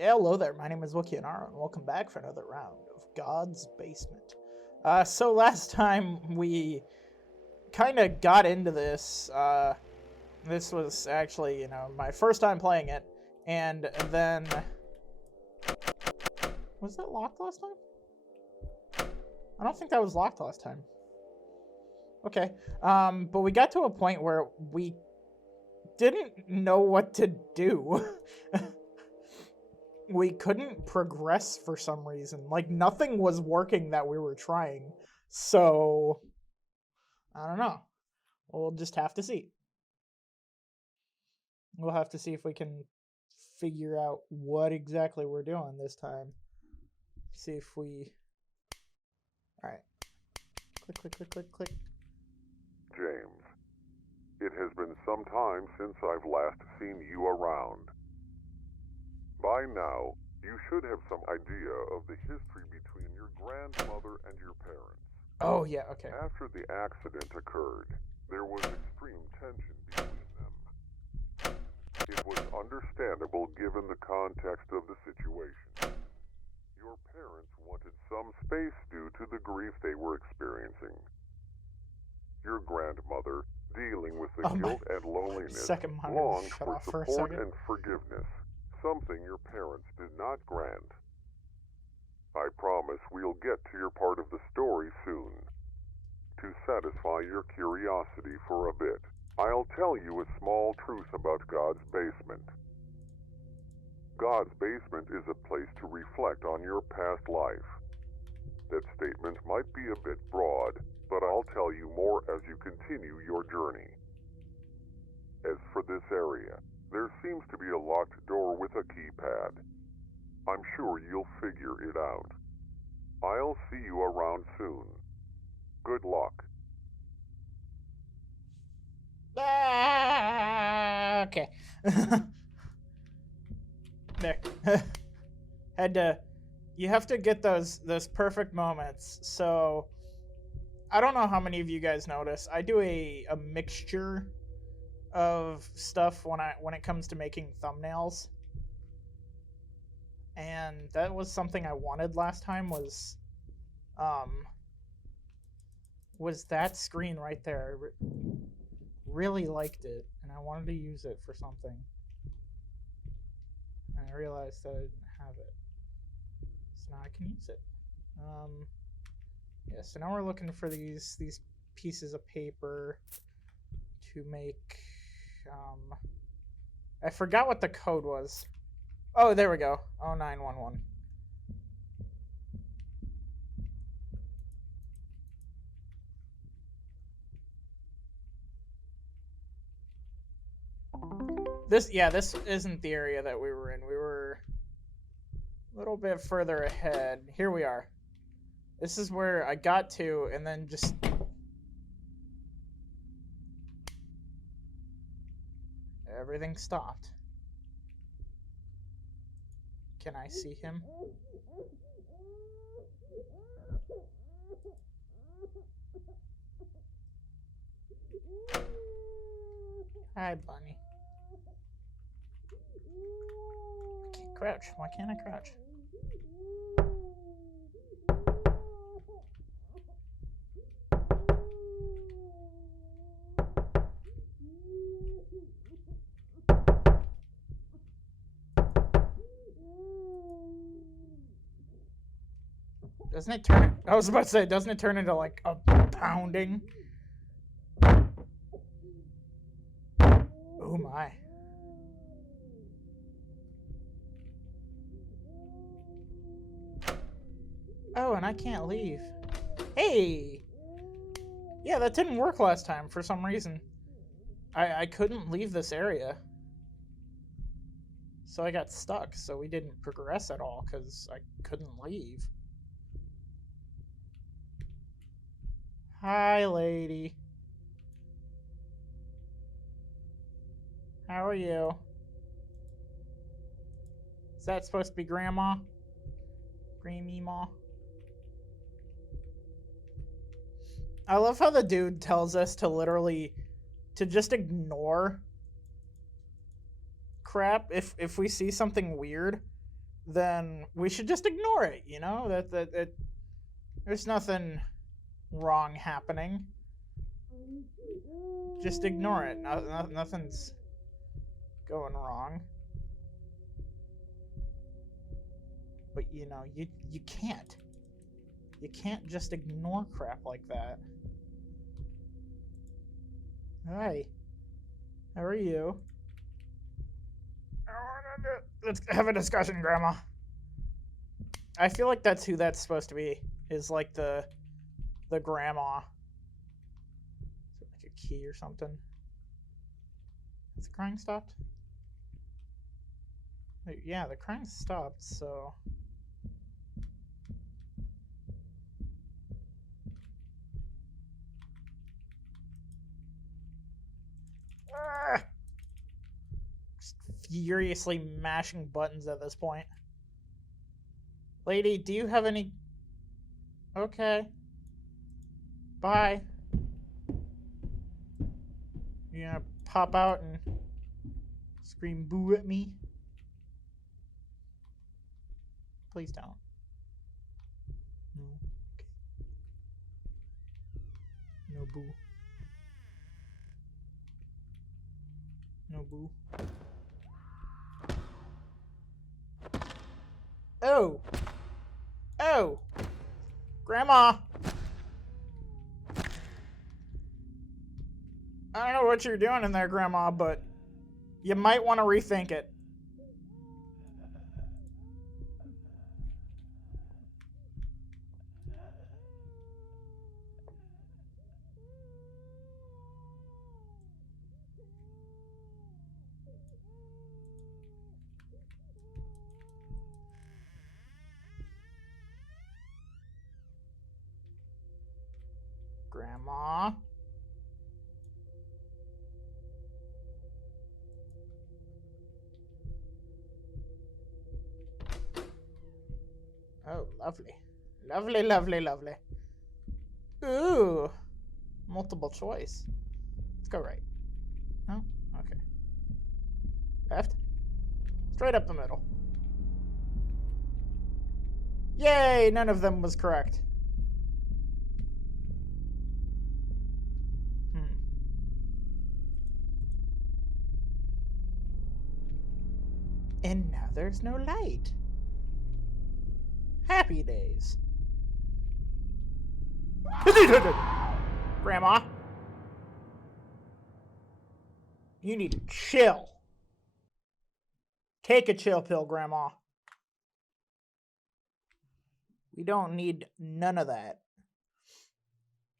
Hello there, my name is Wookie Anaro, and welcome back for another round of God's Basement. So last time we kind of got into this. This was actually, my first time playing it, and then... Was that locked last time? I don't think that was locked last time. Okay, but we got to a point where we didn't know what to do. We couldn't progress for some reason. Like, nothing was working that we were trying. So, I don't know. We'll just have to see. We'll have to see if we can figure out what exactly we're doing this time. See if we... Alright. Click, click, click, click, click. James, it has been some time since I've last seen you around. By now, you should have some idea of the history between your grandmother and your parents. Oh, yeah, okay. After the accident occurred, there was extreme tension between them. It was understandable given the context of the situation. Your parents wanted some space due to the grief they were experiencing. Your grandmother, dealing with the guilt and loneliness, longed for support and forgiveness. Something your parents did not grant. I promise we'll get to your part of the story soon. To satisfy your curiosity for a bit, I'll tell you a small truth about God's basement. God's basement is a place to reflect on your past life. That statement might be a bit broad, but I'll tell you more as you continue your journey. As for this area, there seems to be a locked door with a keypad. I'm sure you'll figure it out. I'll see you around soon. Good luck. Okay. There. Had to... You have to get those perfect moments. So, I don't know how many of you guys notice. I do a mixture of stuff when it comes to making thumbnails, and that was something I wanted last time. Was that screen right there. I really liked it, and I wanted to use it for something, and I realized that I didn't have it, so now I can use it. Yeah, so now we're looking for these pieces of paper to make... I forgot what the code was. Oh, there we go. 0911. This isn't the area that we were in. We were a little bit further ahead. Here we are. This is where I got to, and then just... Everything stopped. Can I see him? Hi, bunny. I can't crouch. Why can't I crouch? Doesn't it turn... I was about to say, doesn't it turn into, like, a pounding? Oh, my. Oh, and I can't leave. Hey! Yeah, that didn't work last time for some reason. I couldn't leave this area. So I got stuck, so we didn't progress at all, because I couldn't leave. Hi, lady. How are you? Is that supposed to be Grandma? Grandma? I love how the dude tells us to literally... to just ignore crap if we see something weird. then we should just ignore it, there's nothing wrong happening. Just ignore it. Nothing's going wrong. But you can't. You can't just ignore crap like that. Hi. How are you? Let's have a discussion, Grandma. I feel like that's who that's supposed to be. Is like the grandma. Is it like a key or something? Has the crying stopped? Yeah, the crying stopped, so... Just furiously mashing buttons at this point. Lady, do you have any... Okay. Bye. You gonna pop out and scream boo at me? Please don't. No. Okay. No boo. No boo. Oh! Oh! Grandma! I don't know what you're doing in there, Grandma, but you might want to rethink it. Grandma? Oh, lovely. Lovely, lovely, lovely. Ooh. Multiple choice. Let's go right. No? Okay. Left? Straight up the middle. Yay! None of them was correct. And now there's no light. Happy days. Grandma. You need to chill. Take a chill pill, Grandma. We don't need none of that.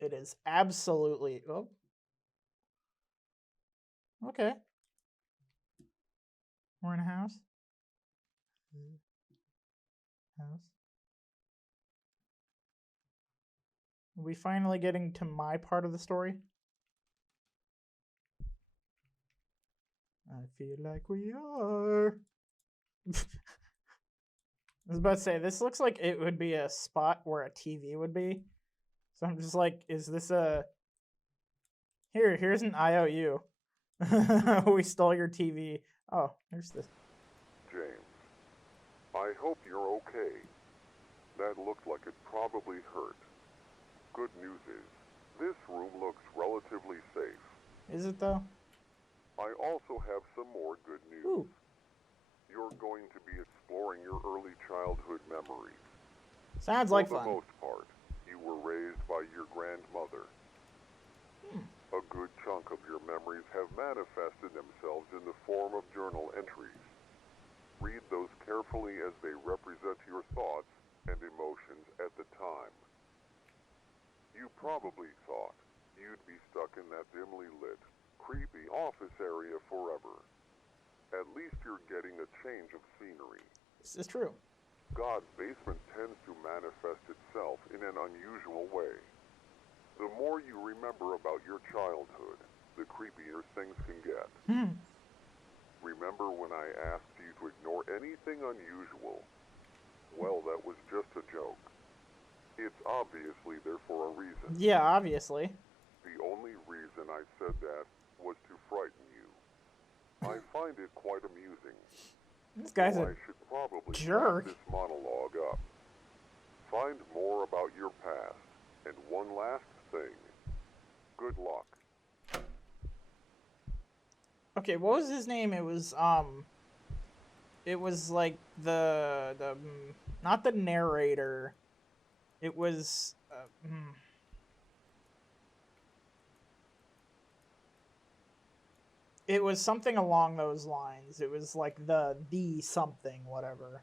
It is absolutely... Oh. Okay. We're in a house. House. Are we finally getting to my part of the story? I feel like we are. I was about to say, this looks like it would be a spot where a TV would be. So I'm just like, is this a... Here's an IOU. We stole your TV. Oh, here's this. James, I hope you're okay. That looked like it probably hurt. Good news is, this room looks relatively safe. Is it though? I also have some more good news. Ooh. You're going to be exploring your early childhood memories. Sounds like fun. For the fun. most part, you were raised by your grandmother. A good chunk of your memories have manifested themselves in the form of journal entries. Read those carefully as they represent your thoughts and emotions at the time. You probably thought you'd be stuck in that dimly lit, creepy office area forever. At least you're getting a change of scenery. This is true. God's basement tends to manifest itself in an unusual way. The more you remember about your childhood, the creepier things can get. Remember when I asked you to ignore anything unusual? Well, that was just a joke. It's obviously there for a reason. Yeah, obviously. The only reason I said that was to frighten you. I find it quite amusing. This guy's so a I should probably jerk. wrap this monologue up. Find more about your past. And one last thing. Good luck. Okay, what was his name? It was like not the narrator. It was it was something along those lines. It was like the something whatever.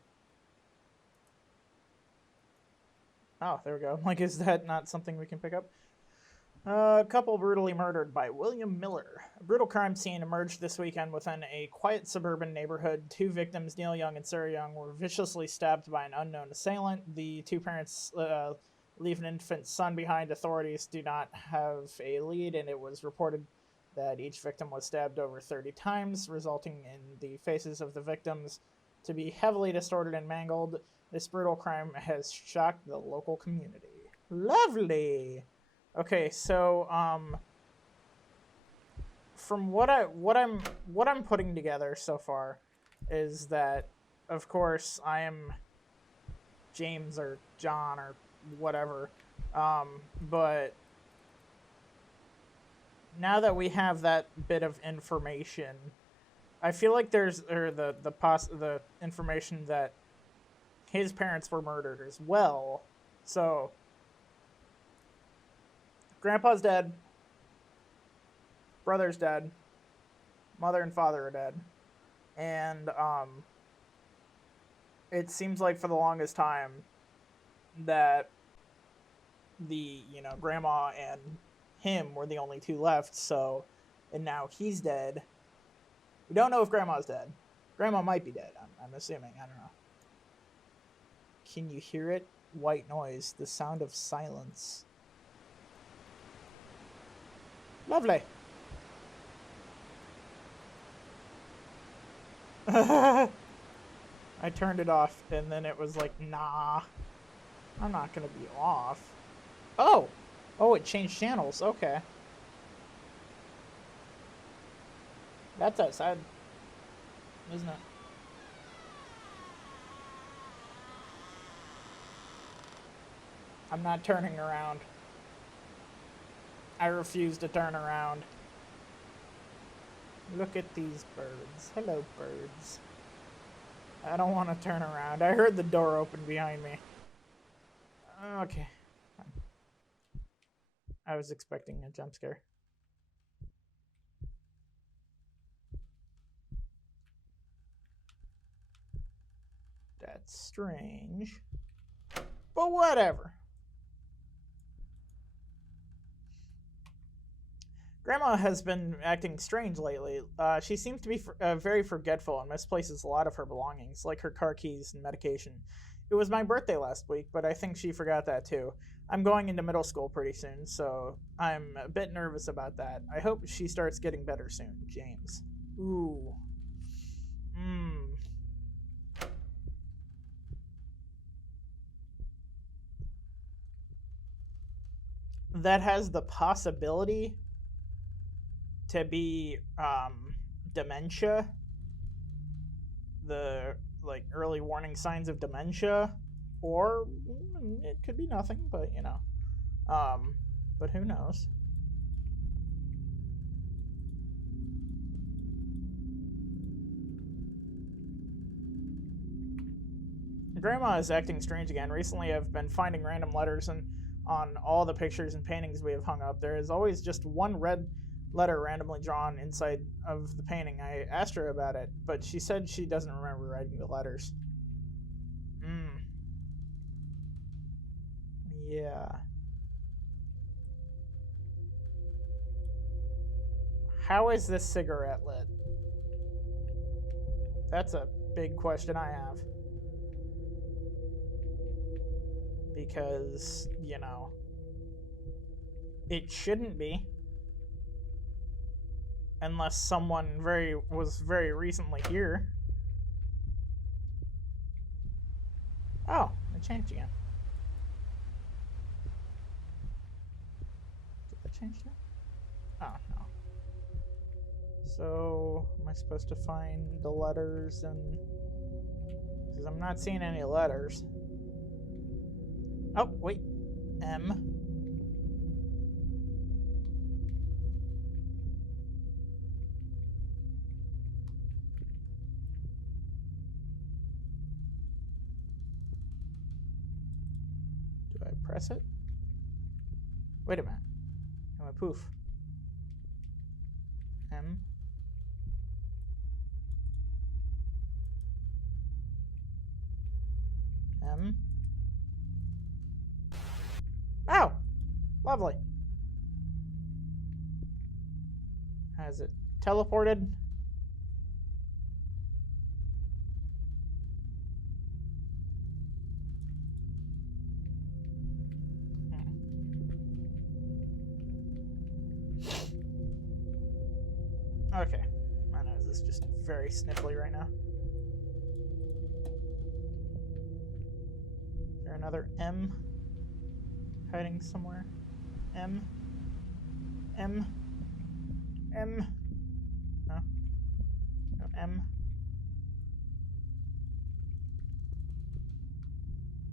Oh, there we go. Like, is that not something we can pick up? A couple brutally murdered by William Miller. A brutal crime scene emerged this weekend within a quiet suburban neighborhood. Two victims, Neil Young and Sarah Young, were viciously stabbed by an unknown assailant. The two parents leave an infant son behind. Authorities do not have a lead, and it was reported that each victim was stabbed over 30 times, resulting in the faces of the victims to be heavily distorted and mangled. This brutal crime has shocked the local community. Lovely! Okay, so from what I'm putting together so far is that, of course, I am James or John or whatever, but now that we have that bit of information, I feel like there's the information that his parents were murdered as well. So Grandpa's dead, brother's dead, mother and father are dead, and it seems like for the longest time that the grandma and him were the only two left. So, and now he's dead. We don't know if grandma's dead. Grandma might be dead. I'm assuming. I don't know. Can you hear it? White noise. The sound of silence. Lovely. I turned it off, and then it was like, nah, I'm not gonna be off. Oh! Oh, it changed channels. Okay. That's outside, isn't it? I'm not turning around. I refuse to turn around. Look at these birds. Hello, birds. I don't want to turn around. I heard the door open behind me. Okay. I was expecting a jump scare. That's strange. But whatever. Grandma has been acting strange lately. She seems to be very forgetful and misplaces a lot of her belongings, like her car keys and medication. It was my birthday last week, but I think she forgot that too. I'm going into middle school pretty soon, so I'm a bit nervous about that. I hope she starts getting better soon, James. Ooh. That has the possibility to be dementia, the early warning signs of dementia, or it could be nothing, but but who knows. Grandma is acting strange again. Recently I've been finding random letters and on all the pictures and paintings we have hung up. There is always just one red letter randomly drawn inside of the painting. I asked her about it, but she said she doesn't remember writing the letters. Yeah. How is this cigarette lit? That's a big question I have. Because, it shouldn't be. Unless someone was very recently here. Oh, it changed again. Did that change that? Oh, no. So, am I supposed to find the letters and... Is Because I'm not seeing any letters. Oh, wait. M. Do I press it? Wait a minute. Am I poof? M. M. Oh! Lovely. Has it teleported? Okay. My nose is just very sniffly right now. Is there another M hiding somewhere? M. M. M. No. No M.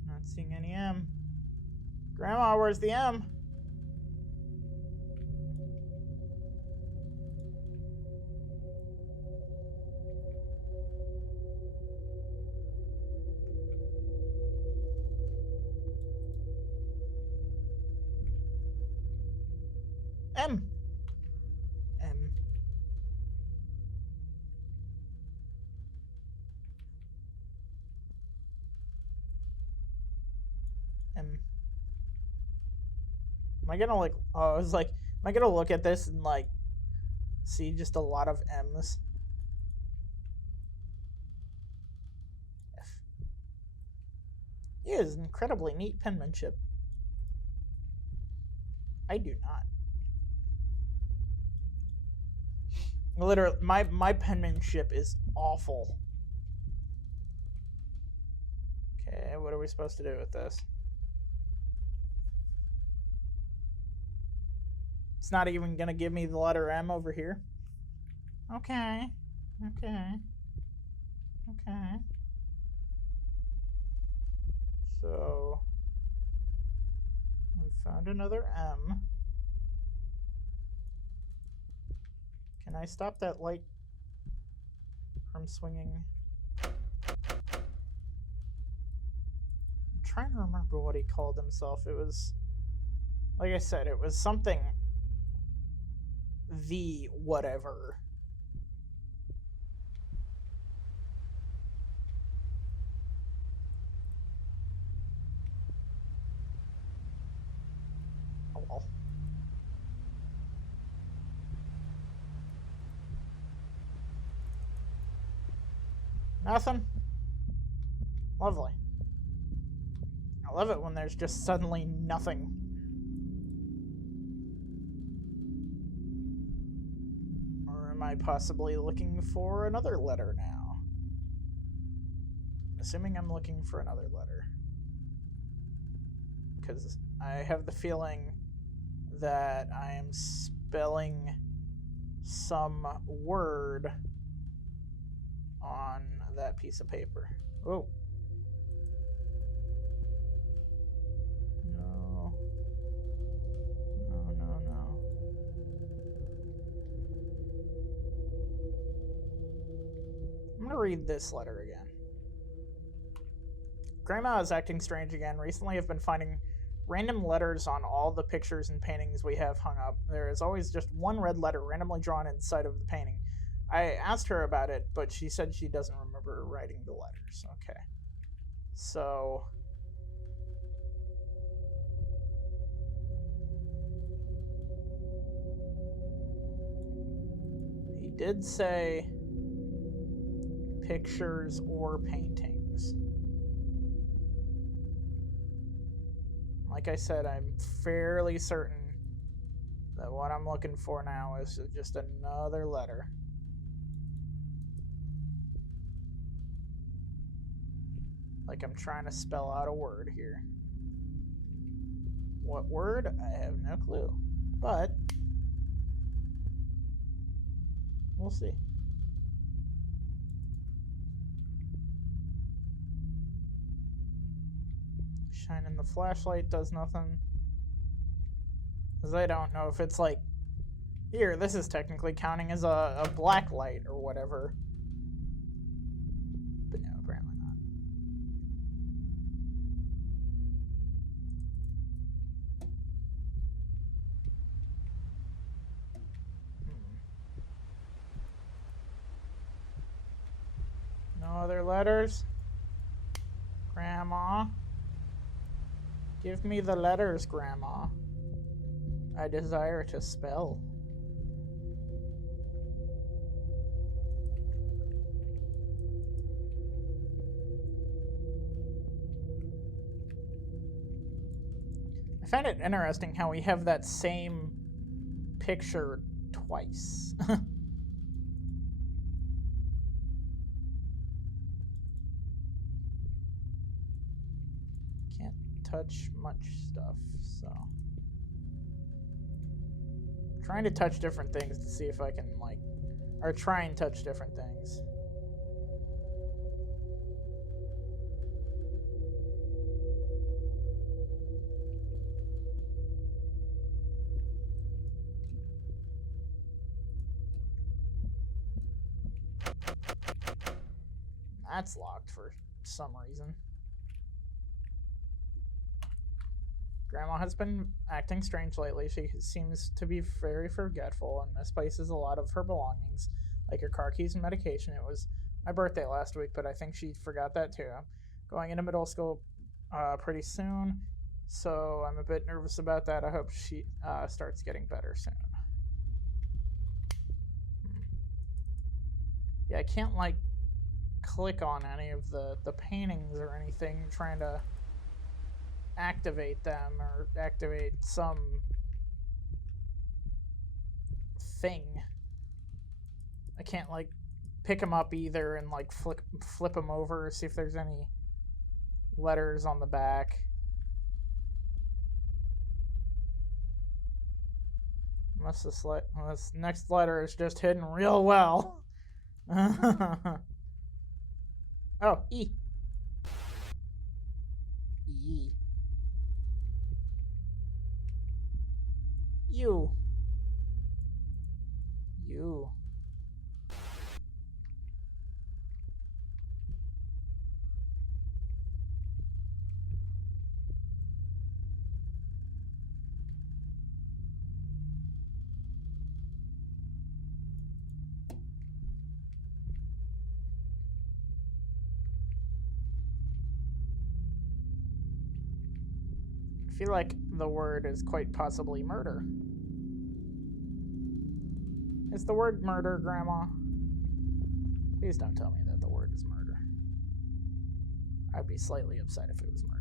Not seeing any M. Grandma, where's the M? M. M. M. Am I gonna like? Oh, I was like, am I gonna look at this and like see just a lot of M's? F. He has incredibly neat penmanship. I do not. Literally, my penmanship is awful. Okay, what are we supposed to do with this? It's not even gonna give me the letter M over here. Okay. Okay. Okay. So we found another M. Can I stop that light from swinging? I'm trying to remember what he called himself. It was, like I said, it was something the whatever. Oh well. Nothing? Lovely. I love it when there's just suddenly nothing. Or am I possibly looking for another letter now? Assuming I'm looking for another letter. Because I have the feeling that I am spelling some word on that piece of paper. Oh. No. No, no, no. I'm gonna read this letter again. Grandma is acting strange again. Recently I've been finding random letters on all the pictures and paintings we have hung up. There is always just one red letter randomly drawn inside of the painting. I asked her about it, but she said she doesn't remember writing the letters. Okay. So he did say pictures or paintings. Like I said, I'm fairly certain that what I'm looking for now is just another letter. Like I'm trying to spell out a word here. What word? I have no clue. But we'll see. Shining the flashlight does nothing. Because I don't know if it's like... Here, this is technically counting as a black light or whatever. But no, apparently not. No other letters? Grandma? Give me the letters, Grandma. I desire to spell. I find it interesting how we have that same picture twice. Can't touch much stuff, so... Trying to touch different things to see if I can, like... Or try and touch different things. That's locked for some reason. Grandma has been acting strange lately. She seems to be very forgetful and misplaces a lot of her belongings, like her car keys and medication. It was my birthday last week, but I think she forgot that too. I'm going into middle school pretty soon, so I'm a bit nervous about that. I hope she starts getting better soon. Yeah, I can't, like, click on any of the paintings or anything trying to activate them or activate some thing. I can't, like, pick them up either and, like, flip them over, see if there's any letters on the back. Unless this next letter is just hidden real well. Oh, E. E. U. U. I feel like the word is quite possibly murder. Is the word murder, Grandma? Please don't tell me that the word is murder. I'd be slightly upset if it was murder.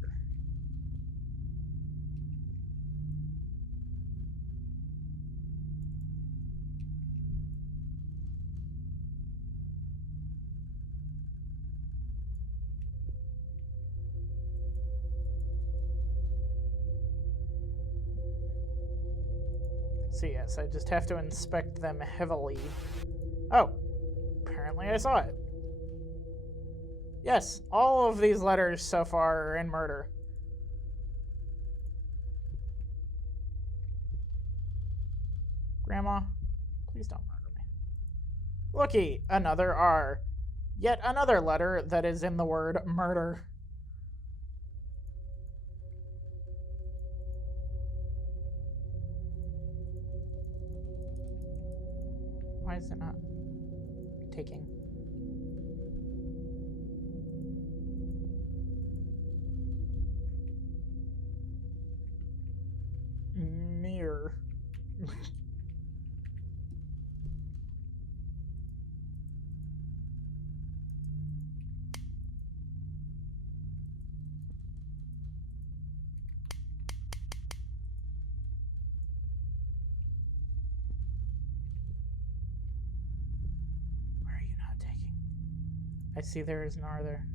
So yes, I just have to inspect them heavily. Oh, apparently I saw it. Yes, all of these letters so far are in murder. Grandma, please don't murder me. Looky, another R. Yet another letter that is in the word murder. Why is it not taking? Mirror. Why are you not taking? I see there is an R there.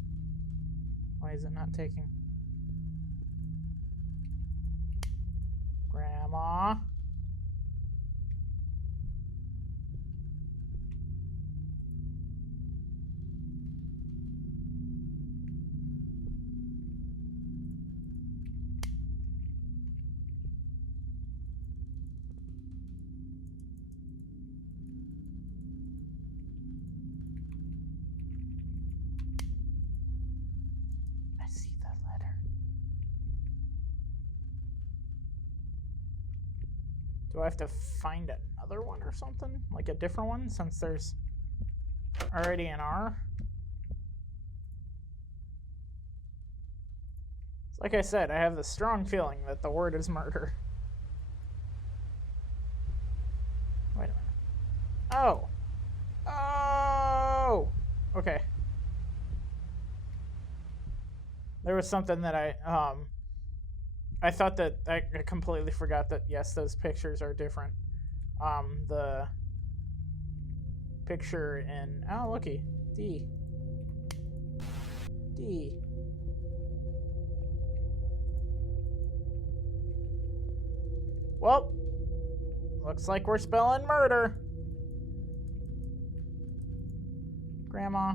Why is it not taking? Grandma? I see that letter. Do I have to find another one or something? Like a different one, since there's already an R? Like I said, I have the strong feeling that the word is murder. Wait a minute. Oh! Oh! Okay. There was something that I thought that I completely forgot that, yes, those pictures are different. The picture in, oh, looky, D. Well, looks like we're spelling murder. Grandma,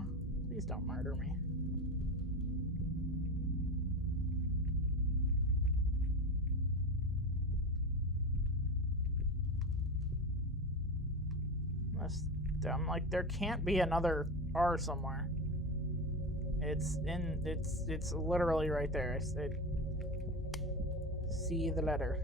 please don't murder me. I'm like, there can't be another R somewhere. It's literally right there. See the letter.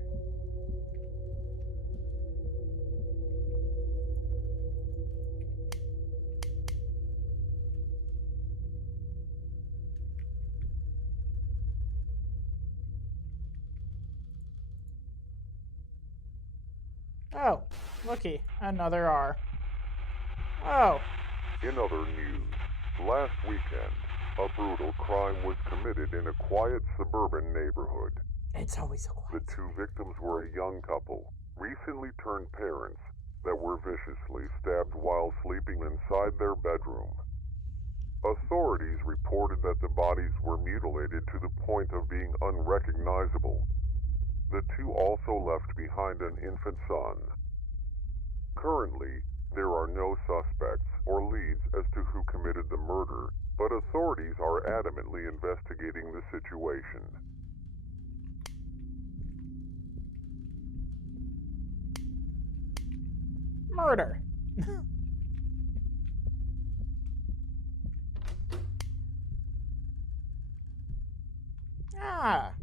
Oh, looky, another R. Oh. In other news, last weekend, a brutal crime was committed in a quiet suburban neighborhood. It's always so quiet. The two victims were a young couple, recently turned parents, that were viciously stabbed while sleeping inside their bedroom. Authorities reported that the bodies were mutilated to the point of being unrecognizable. The two also left behind an infant son. Currently, there are no suspects or leads as to who committed the murder, but authorities are adamantly investigating the situation. Murder. Ah.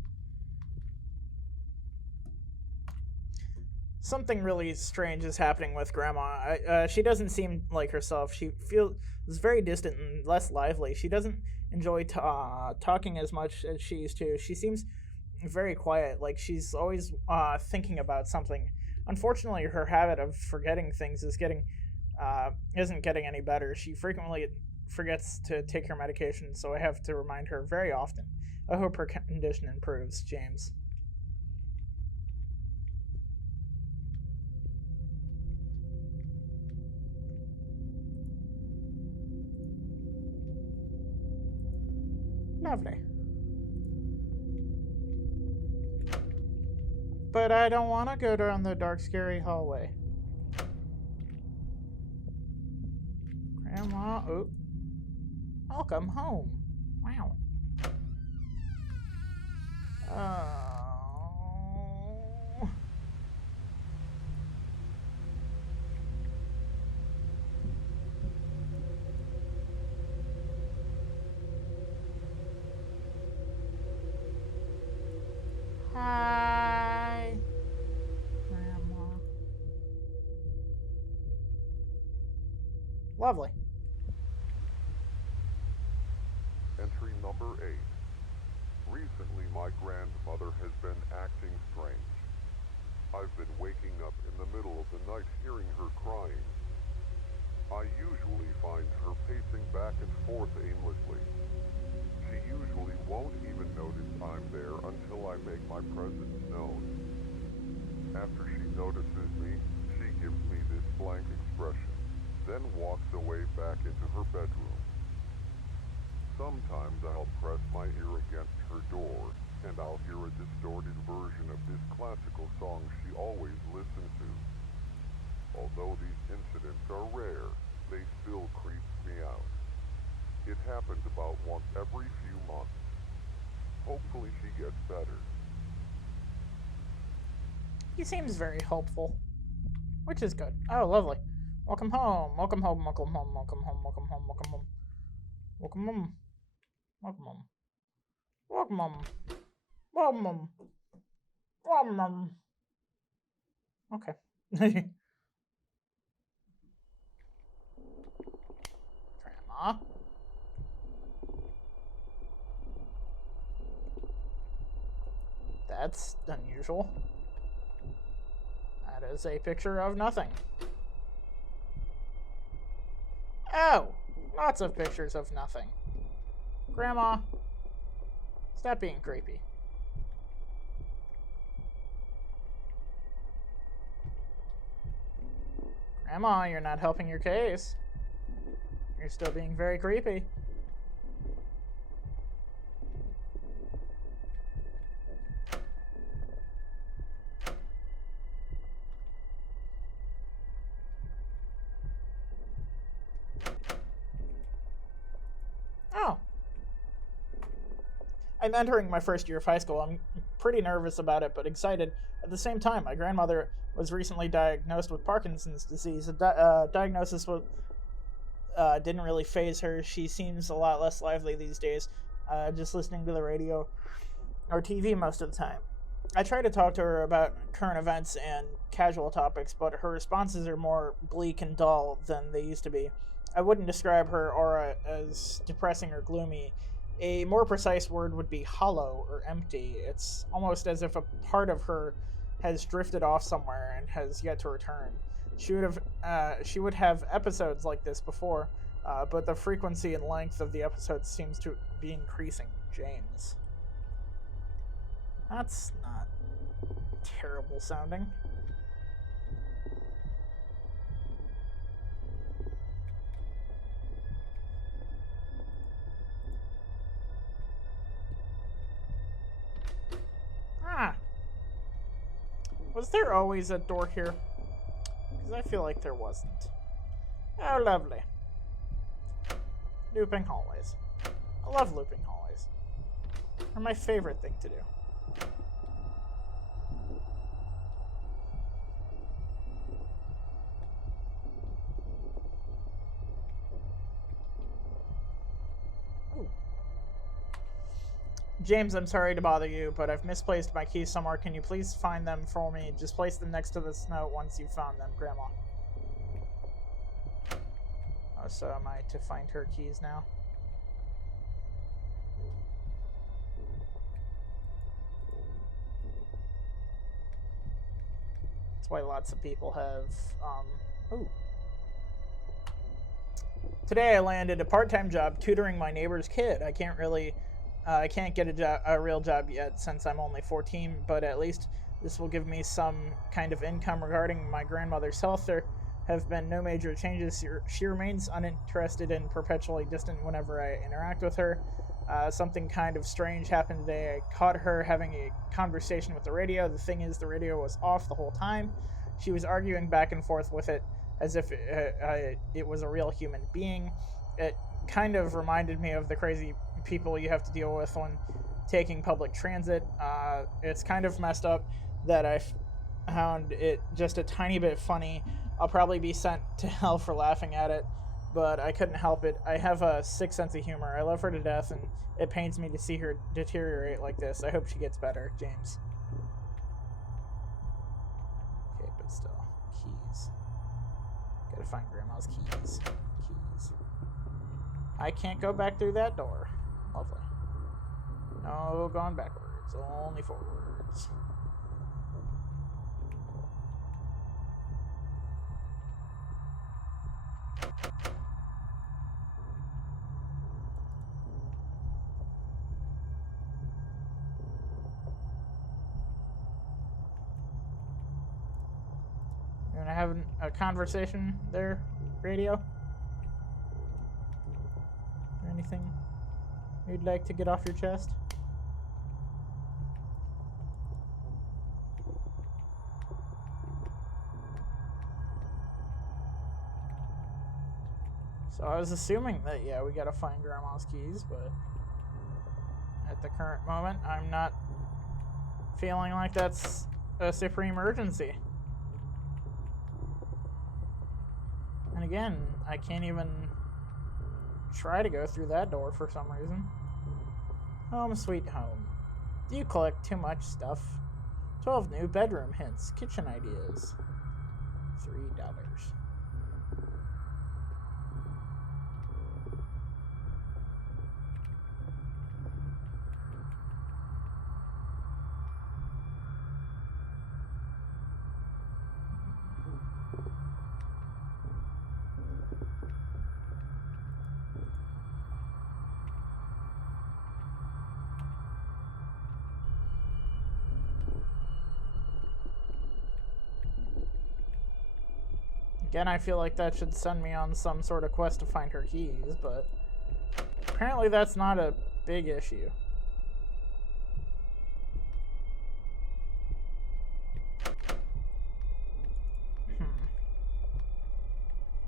Something really strange is happening with Grandma. She doesn't seem like herself. She feels very distant and less lively. She doesn't enjoy talking as much as she used to. She seems very quiet, like she's always thinking about something. Unfortunately, her habit of forgetting things isn't getting any better. She frequently forgets to take her medication, so I have to remind her very often. I hope her condition improves, James. Lovely. But I don't want to go down the dark, scary hallway. Grandma, oh. Welcome home. Wow. Oh. Hi, Grandma. Lovely. Entry number 8. Recently, my grandmother has been acting strange. I've been waking up in the middle of the night hearing her crying. I usually find her pacing back and forth aimlessly. She usually won't even notice I'm there until I make my presence known. After she notices me, she gives me this blank expression, then walks away back into her bedroom. Sometimes I'll press my ear against her door, and I'll hear a distorted version of this classical song she always listens to. Although these incidents are rare, they still creep me out. It happens about once every few months. Hopefully she gets better. He seems very hopeful, which is good. Oh, lovely. Welcome home. Welcome home. Welcome home. Welcome home. Welcome home. Welcome home. Welcome home. Welcome home. Wum. Wum. Wum. Okay. Grandma. That's unusual. That is a picture of nothing. Oh! Lots of pictures of nothing. Grandma, stop being creepy. Grandma, you're not helping your case. You're still being very creepy. Oh. I'm entering my first year of high school. I'm pretty nervous about it, but excited. At the same time, my grandmother was recently diagnosed with Parkinson's disease. The diagnosis didn't really faze her. She seems a lot less lively these days, just listening to the radio or TV most of the time. I try to talk to her about current events and casual topics, but her responses are more bleak and dull than they used to be. I wouldn't describe her aura as depressing or gloomy. A more precise word would be hollow or empty. It's almost as if a part of her has drifted off somewhere and has yet to return. She would have episodes like this before, but the frequency and length of the episodes seems to be increasing. James. That's not terrible sounding. Ah. Was there always a door here? Because I feel like there wasn't. Oh, lovely. Looping hallways. I love looping hallways. They're my favorite thing to do. Ooh. James, I'm sorry to bother you, but I've misplaced my keys somewhere. Can you please find them for me? Just place them next to this note once you've found them, Grandma. Oh, so am I to find her keys now? That's why lots of people have, ooh. Today I landed a part-time job tutoring my neighbor's kid. I can't get a real job yet since I'm only 14, but at least this will give me some kind of income regarding my grandmother's health. There have been no major changes. She remains uninterested and perpetually distant whenever I interact with her. Something kind of strange happened today. I caught her having a conversation with the radio. The thing is, the radio was off the whole time. She was arguing back and forth with it as if it was a real human being. It kind of reminded me of the crazy people you have to deal with when taking public transit. It's kind of messed up that I found it just a tiny bit funny. I'll probably be sent to hell for laughing at it, but I couldn't help it. I have a sick sense of humor. I love her to death, and it pains me to see her deteriorate like this. I hope she gets better, James. Okay, but still. Keys. Gotta find Grandma's keys. Keys. I can't go back through that door. Lovely. No going backwards, only forwards. You wanna have a conversation there, radio? Is there anything you'd like to get off your chest? So I was assuming that, yeah, we gotta find Grandma's keys, but at the current moment, I'm not feeling like that's a supreme urgency. And again, I can't even try to go through that door for some reason. Home sweet home. Do you collect too much stuff? 12 new bedroom hints. Kitchen ideas. $3. Again, I feel like that should send me on some sort of quest to find her keys, but apparently that's not a big issue.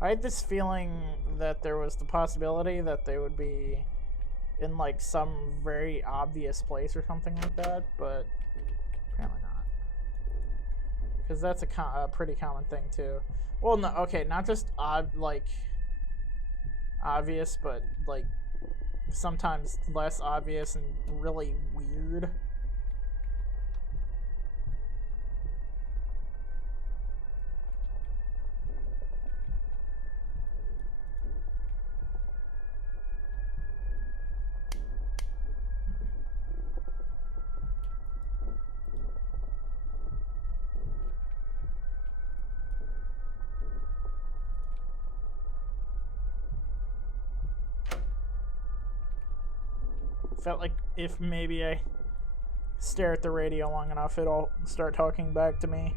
I had this feeling that there was the possibility that they would be in like some very obvious place or something like that, but apparently not. Because that's a pretty common thing too. Well, no, okay, not just like obvious, but like sometimes less obvious and really weird. Felt like if maybe I stare at the radio long enough, it'll start talking back to me.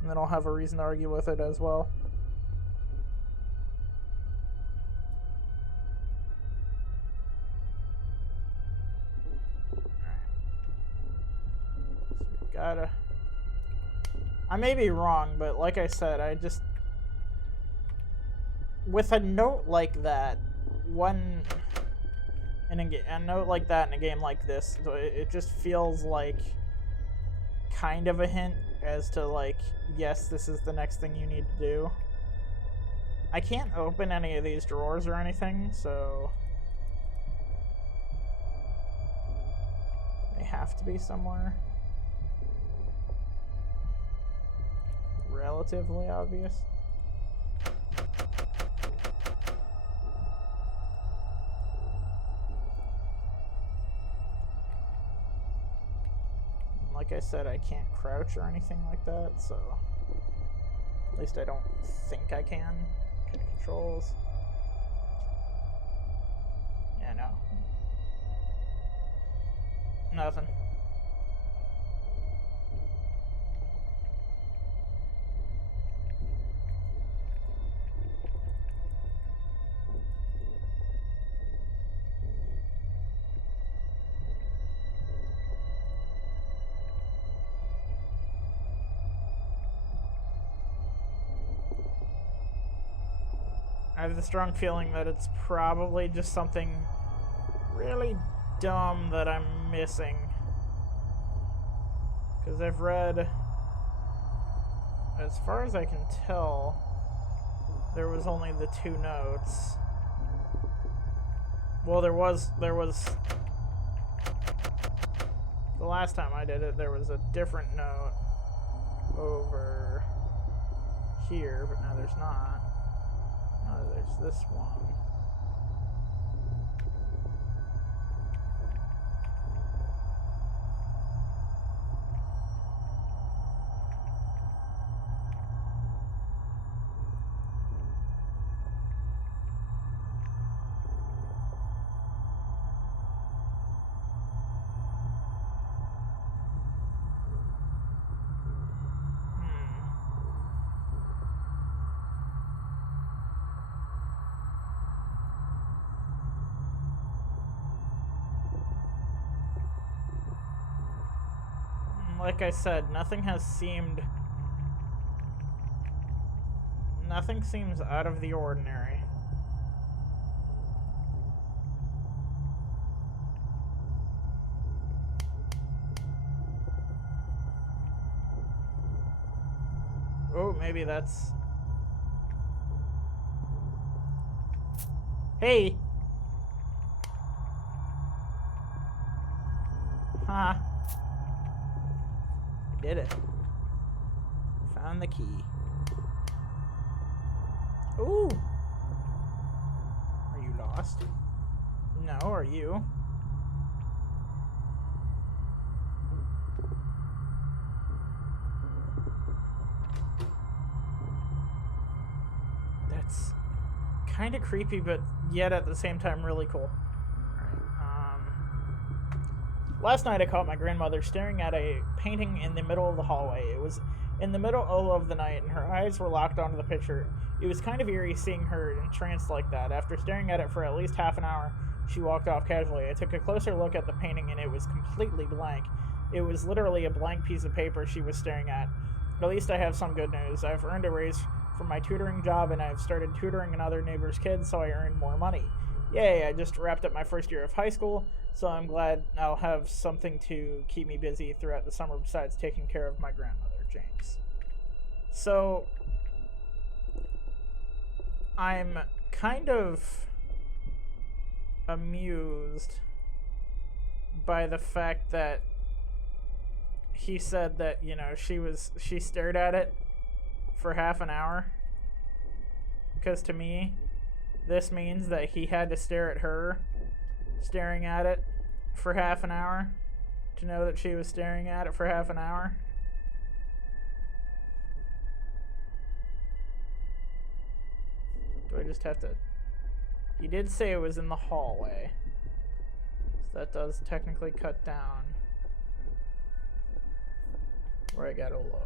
And then I'll have a reason to argue with it as well. So we've gotta... I may be wrong, but like I said, I just... With a note like that, a note like that in a game like this, it just feels like kind of a hint as to like, yes, this is the next thing you need to do. I can't open any of these drawers or anything, so they have to be somewhere relatively obvious. Like I said, I can't crouch or anything like that, so at least I don't think I can. Get controls. Yeah, no. Nothing. I have the strong feeling that it's probably just something really dumb that I'm missing. Because I've read, as far as I can tell, there was only the 2 notes. Well, there was the last time I did it, there was a different note over here, but now there's not. There's this one. Like I said, nothing seems out of the ordinary. Oh, maybe that's... Hey! Ha! I did it. Found the key. Ooh! Are you lost? No, are you? That's kind of creepy, but yet at the same time really cool. Last night I caught my grandmother staring at a painting in the middle of the hallway. It was in the middle of the night and her eyes were locked onto the picture. It was kind of eerie seeing her entranced like that. After staring at it for at least half an hour, she walked off casually. I took a closer look at the painting and it was completely blank. It was literally a blank piece of paper she was staring at. At least I have some good news. I've earned a raise from my tutoring job and I've started tutoring another neighbor's kids, so I earned more money. Yay, I just wrapped up my first year of high school, so I'm glad I'll have something to keep me busy throughout the summer besides taking care of my grandmother, James. So, I'm kind of amused by the fact that he said that, you know, she stared at it for half an hour. Because to me, this means that he had to stare at her, staring at it for half an hour, to know that she was staring at it for half an hour. Do I just have to... He did say it was in the hallway, so that does technically cut down where I gotta look.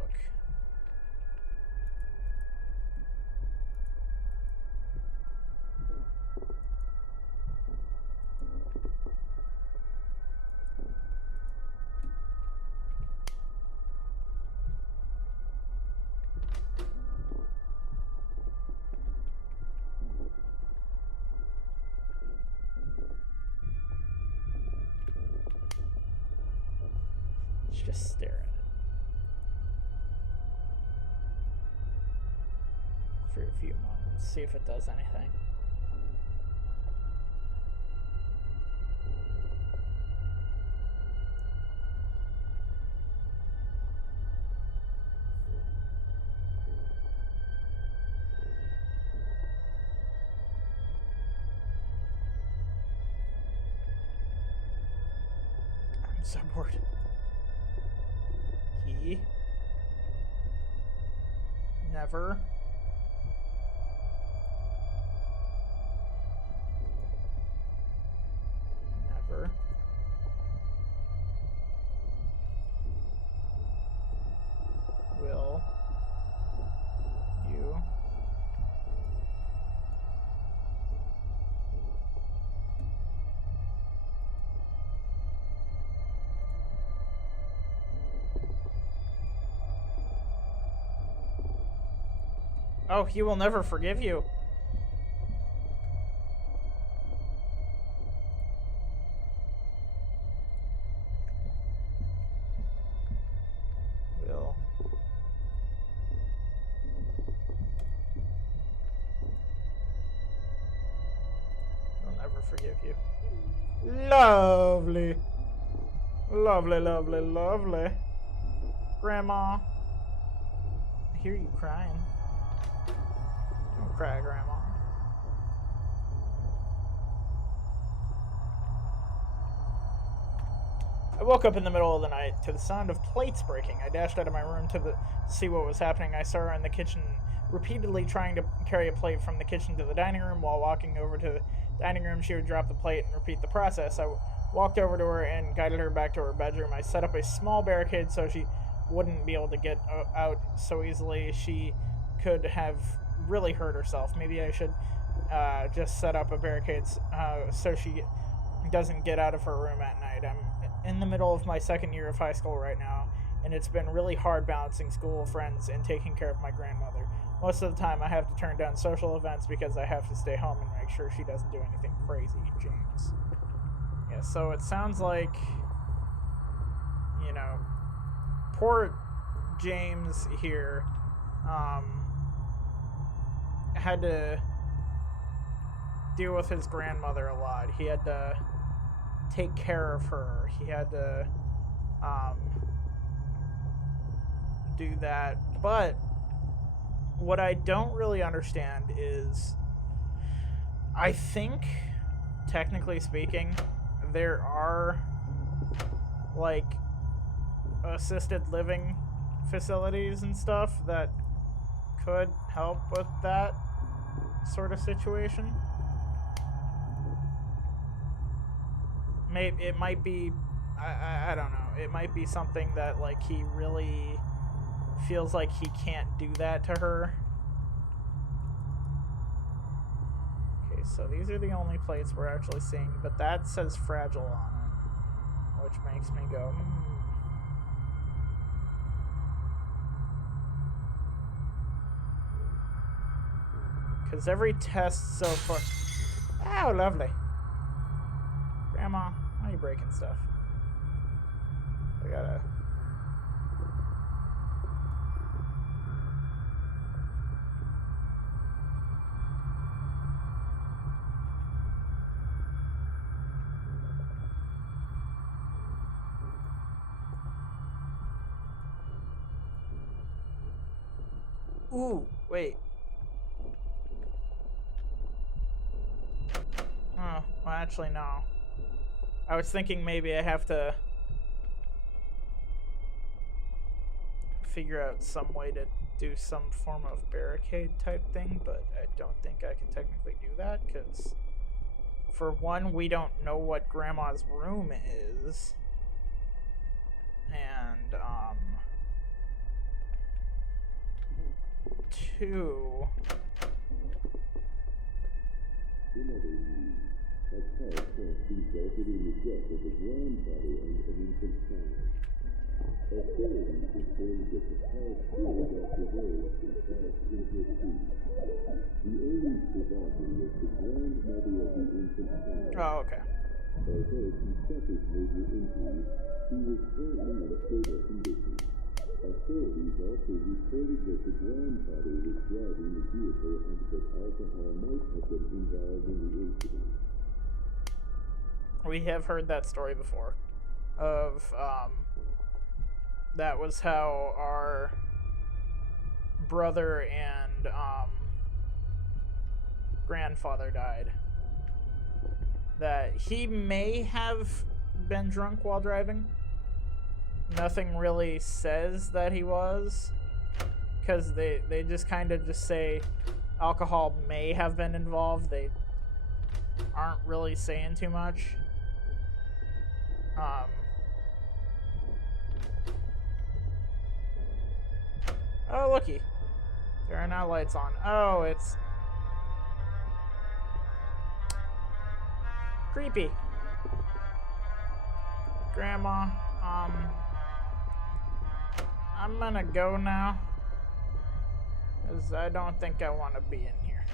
Just stare at it for a few moments, see if it does anything. I'm so bored. He never will you Oh, he will never forgive you. Will. He'll never forgive you. Lovely. Lovely, lovely, lovely. Grandma. I hear you crying. Don't cry, Grandma. I woke up in the middle of the night to the sound of plates breaking. I dashed out of my room to see what was happening. I saw her in the kitchen repeatedly trying to carry a plate from the kitchen to the dining room. While walking over to the dining room, she would drop the plate and repeat the process. I walked over to her and guided her back to her bedroom. I set up a small barricade so she wouldn't be able to get out so easily. She could have really hurt herself. Maybe I should just set up a barricade so she doesn't get out of her room at night. I'm in the middle of my second year of high school right now, and it's been really hard balancing school, friends, and taking care of my grandmother. Most of the time I have to turn down social events because I have to stay home and make sure she doesn't do anything crazy, James. Yeah, so it sounds like, you know, poor James here had to deal with his grandmother a lot. He had to take care of her. He had to um, do that. But what I don't really understand is, I think, technically speaking, there are like assisted living facilities and stuff that could help with that sort of situation. Maybe it might be, I don't know, it might be something that like he really feels like he can't do that to her. Okay, so these are the only plates we're actually seeing, but that says fragile on it, which makes me go, because every test so far... Oh, lovely. Grandma, why are you breaking stuff? I gotta... Ooh, wait. Oh, well, actually, no. I was thinking maybe I have to figure out some way to do some form of barricade type thing, but I don't think I can technically do that, because for one, we don't know what Grandma's room is, and, two... A car crash resulted in the death of a grandfather and an infant child. Authorities reported that the car slid off the road and crashed into a tree. The only survivor was the grandmother of the infant child. Oh, okay. Although she suffered major injuries, she was currently in a stable condition. Authorities also reported that the grandfather was driving the vehicle and that alcohol might have been involved in the incident. We have heard that story before. That was how our brother and grandfather died. That he may have been drunk while driving. Nothing really says that he was, because they just kind of just say alcohol may have been involved. They aren't really saying too much. Oh, looky. There are now lights on. Oh, it's creepy. Grandma, I'm gonna go now, because I don't think I want to be in here.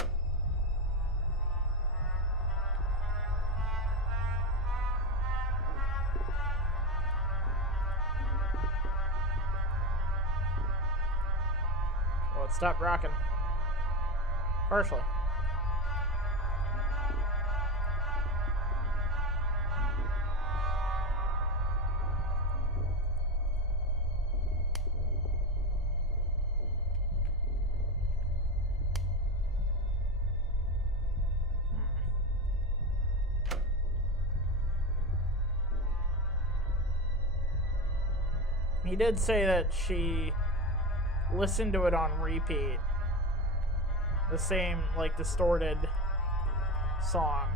Well, it stopped rocking. Partially. He did say that she listened to it on repeat. The same, like, distorted song.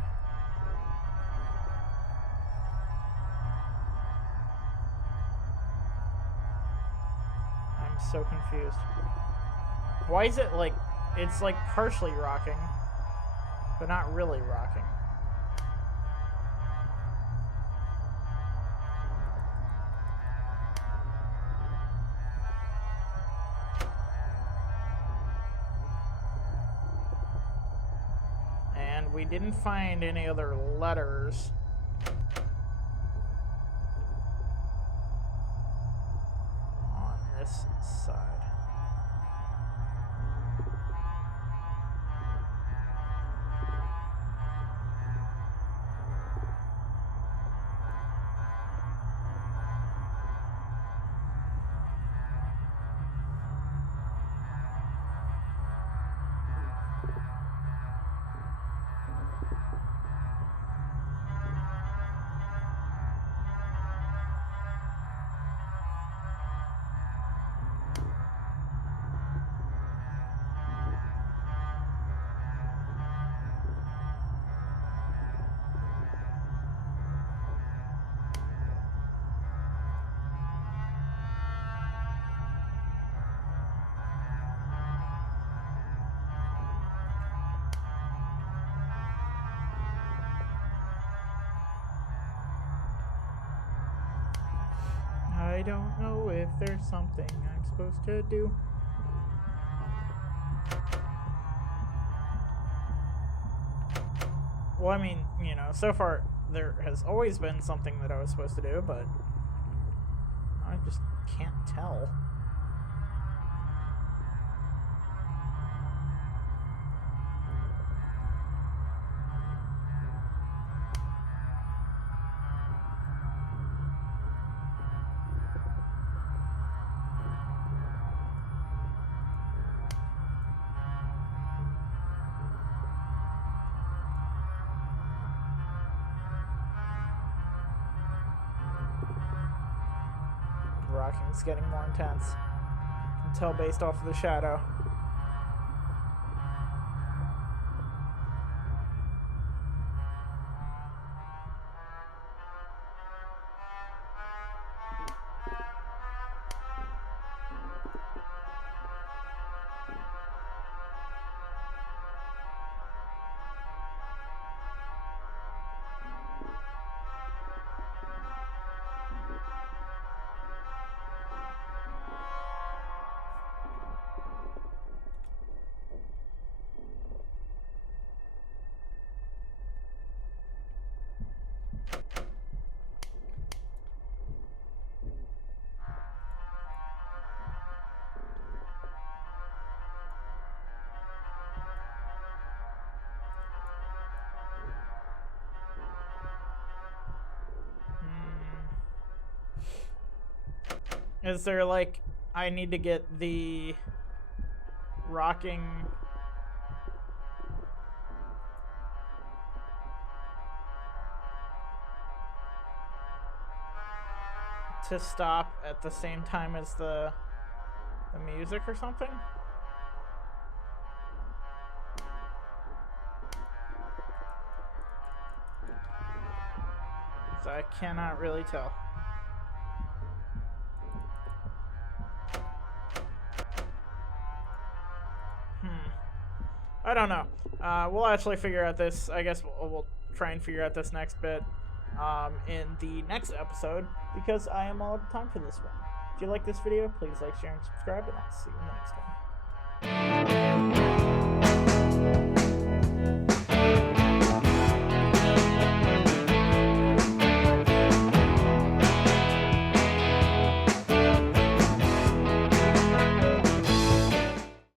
I'm so confused. Why is it like, it's like partially rocking, but not really rocking? And we didn't find any other letters. On this side. I don't know if there's something I'm supposed to do. Well, I mean, you know, so far there has always been something that I was supposed to do, but I just can't tell. Rocking's getting more intense. You can tell based off of the shadow. Is there like, I need to get the rocking to stop at the same time as the music or something? So I cannot really tell. I don't know. We'll actually figure out this. I guess we'll try and figure out this next bit in the next episode, because I am all out of time for this one. If you like this video, please like, share, and subscribe, and I'll see you in the next one.